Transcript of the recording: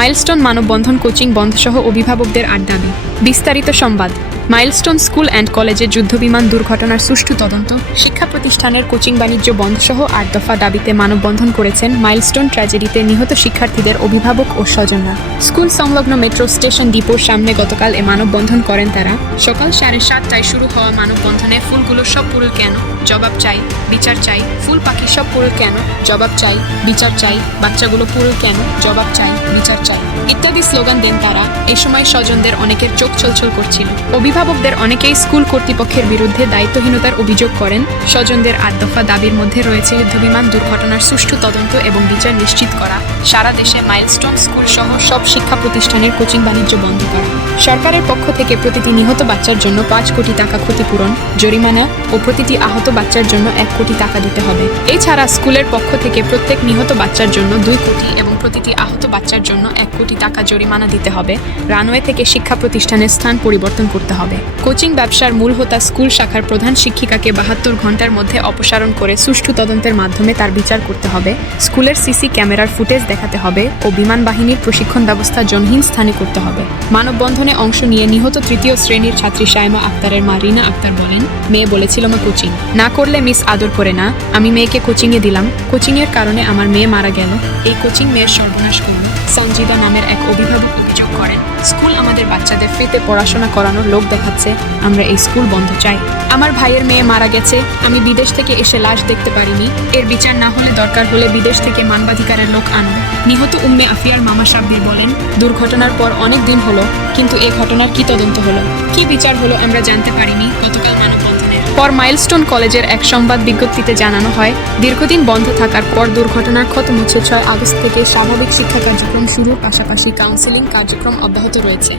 Milestone মানববন্ধন coaching বন্ধসহ অভিভাবকদের আড্ডাবি বিস্তারিত সংবাদ। মাইলস্টোন স্কুল অ্যান্ড কলেজের যুদ্ধবিমান দুর্ঘটনার সুষ্ঠু তদন্ত, শিক্ষা প্রতিষ্ঠানের কোচিং বাণিজ্য বন্ধসহ আট দফা দাবিতে মানববন্ধন করেছেন মাইলস্টোন ট্র্যাজেডিতে নিহত শিক্ষার্থীদের অভিভাবক ও স্বজনরা। স্কুল সংলগ্ন মেট্রো স্টেশন ডিপোর সামনে গতকাল এ মানববন্ধন করেন তারা। সকাল সাড়ে সাতটায় শুরু হওয়া মানববন্ধনে ফুলগুলো সব পুরুল কেন? জবাব চাই, বিচার চাই, ফুল পাখি সব পুরুল কেন? জবাব চাই, বিচার চাই, বাচ্চাগুলো পুরুল কেন? জবাব চাই, বিচার চাই। ইত্যাদি স্লোগান দেন তারা। এই সময় স্বজনদের অনেকের চোখ ছলছল করছিল। অভিভাবকদের অনেকেই স্কুল কর্তৃপক্ষের বিরুদ্ধে দায়িত্বহীনতার অভিযোগ করেন। স্বজনদের আট দফা দাবির মধ্যে রয়েছে যুদ্ধবিমান দুর্ঘটনার সুষ্ঠু তদন্ত এবং বিচার নিশ্চিত করা। সারা দেশে মাইলস্টোন স্কুল সহ সব শিক্ষা প্রতিষ্ঠানের কোচিং বাণিজ্য বন্ধ করা। সরকারের পক্ষ থেকে প্রতিটি নিহত বাচ্চার জন্য পাঁচ কোটি টাকা ক্ষতিপূরণ, জরিমানা ও প্রতিটি আহত বাচ্চার জন্য এক কোটি টাকা দিতে হবে। এছাড়া স্কুলের পক্ষ থেকে প্রত্যেক নিহত বাচ্চার জন্য দুই কোটি এবং প্রতিটি আহত বাচ্চার জন্য এক কোটি টাকা জরিমানা দিতে হবে। রানওয়ে থেকে শিক্ষা প্রতিষ্ঠানের স্থান পরিবর্তন করতে হবে। কোচিং ব্যবসার মূল হোতা স্কুল শাখার প্রধান শিক্ষিকাকে বাহাত্তর ঘণ্টার মধ্যে অপসারণ করে সুষ্ঠু তদন্তের মাধ্যমে তার বিচার করতে হবে। স্কুলের সিসি ক্যামেরার ফুটেজ দেখাতে হবে ও বিমান বাহিনীর প্রশিক্ষণ ব্যবস্থা জনহীন স্থানে করতে হবে। মানববন্ধনে অংশ নিয়ে নিহত তৃতীয় শ্রেণির ছাত্রী সায়মা আক্তারের মা রিনা আক্তার বলেন, মেয়ে বলেছিল মা কোচিং। না করলে মিস আদর করে না। আমি মেয়েকে কোচিংয়ে দিলাম। কোচিংয়ের কারণে আমার মেয়ে মারা গেল। এই কোচিং মেয়ের সর্বনাশ করল। সঞ্জিদা নামের এক অভিভাবক অভিযোগ করেন, স্কুল আমাদের বাচ্চাদের ফ্রিতে পড়াশোনা করানোর লোক দেখাচ্ছে, আমরা এই স্কুল বন্ধ চাই। আমার ভাইয়ের মেয়ে মারা গেছে, আমি বিদেশ থেকে এসে লাশ দেখতে পারিনি। এর বিচার না হলে দরকার হলে বিদেশ থেকে মানবাধিকারের লোক আনো নিহত উম্মে আফিয়ার মামা সাব্বির বলেন, দুর্ঘটনার পর অনেক দিন হলো, কিন্তু এই ঘটনার কি তদন্ত হলো? কি বিচার হলো আমরা জানতে পারিনি। পর মাইলস্টোন কলেজের এক সংবাদ বিজ্ঞপ্তিতে জানানো হয়, দীর্ঘদিন বন্ধ থাকার পর দুর্ঘটনার ক্ষত মুছে ছয় আগস্ট থেকে স্বাভাবিক শিক্ষা কার্যক্রম শুরুর পাশাপাশি কাউন্সেলিং কার্যক্রম অব্যাহত রয়েছে।